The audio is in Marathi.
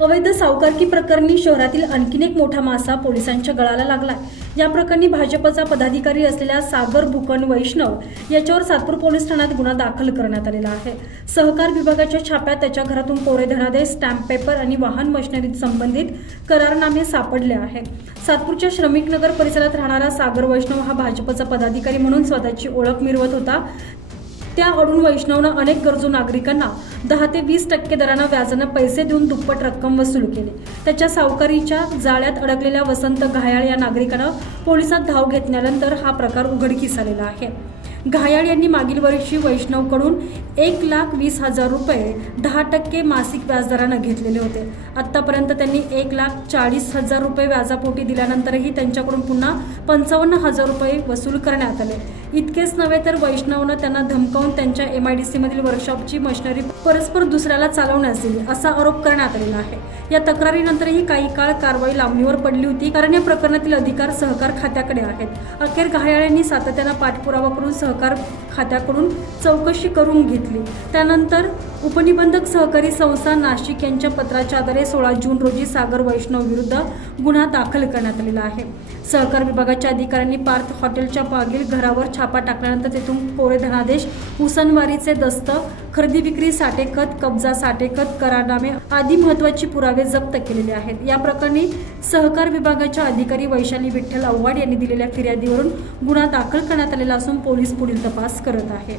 अवैध सावकारकी प्रकरणी शहरातील आणखीन एक मोठा मासा पोलिसांच्या गळाला लागला या प्रकरणी भाजपचा पदाधिकारी असलेल्या सागर भूकण वैष्णव याच्यावर सातपूर पोलीस ठाण्यात गुन्हा दाखल करण्यात आलेला आहे. सहकार विभागाच्या छाप्यात त्याच्या घरातून कोरे धनादे स्टॅम्प पेपर आणि वाहन मशिनरीत संबंधित करारनामे सापडले आहे सातपूरच्या श्रमिक नगर परिसरात राहणारा सागर वैष्णव हा भाजपचा पदाधिकारी म्हणून स्वतःची ओळख मिरवत होता. त्या अडून वैष्णवनं अनेक गरजू नागरिकांना दहा ते वीस टक्के दरानं व्याजानं पैसे देऊन दुप्पट रक्कम वसूल केली. त्याच्या सावकारीच्या जाळ्यात अडकलेल्या वसंत घायाळ या नागरिकानं पोलिसात धाव घेतल्यानंतर हा प्रकार उघडकीस आलेला आहे. घायाळ यांनी मागील वर्षी वैष्णवकडून एक लाख वीस हजार रुपये दहा टक्के मासिक व्याजदरानं घेतलेले होते. आत्तापर्यंत त्यांनी एक लाख चाळीस हजार रुपये व्याजापोटी दिल्यानंतरही त्यांच्याकडून पुन्हा पंचावन्न हजार रुपये वसूल करण्यात आले. इतकेच नव्हे तर वैष्णवनं त्यांना धमकावून त्यांच्या एम आय डी सीमधील वर्कशॉपची मशिनरी परस्पर दुसऱ्याला चालवण्यास दिली असा आरोप करण्यात आलेला आहे. या तक्रारीनंतरही काही काळ कारवाई लांबणीवर पडली होती. कारण या प्रकरणातील अधिकार सहकार खात्याकडे आहेत. अखेर घायाळ यांनी सातत्यानं पाठपुरावा करून सह सहकार खात्याकडून चौकशी करून घेतली. त्यानंतर उपनिबंधक सहकारी संस्था नाशिक यांच्या पत्राच्या आधारे सोळा जून रोजी सागर वैष्णव विरुद्ध गुन्हा दाखल करण्यात आलेला आहे. सहकार विभागाच्या अधिकाऱ्यांनी पार्थ हॉटेलच्या मागील घरावर छापा टाकल्यानंतर तेथून कोरे धनादेश उसनवारीचे दस्त खरेदी विक्री साठेखत कब्जा साठेखत करारनामे आदी महत्वाची पुरावे जप्त केलेले आहेत. या प्रकरणी सहकार विभागाच्या अधिकारी वैशाली विठ्ठल आव्हाड यांनी दिलेल्या फिर्यादीवरून गुन्हा दाखल करण्यात आलेला असून पोलीस पुढील तपास करत आहे.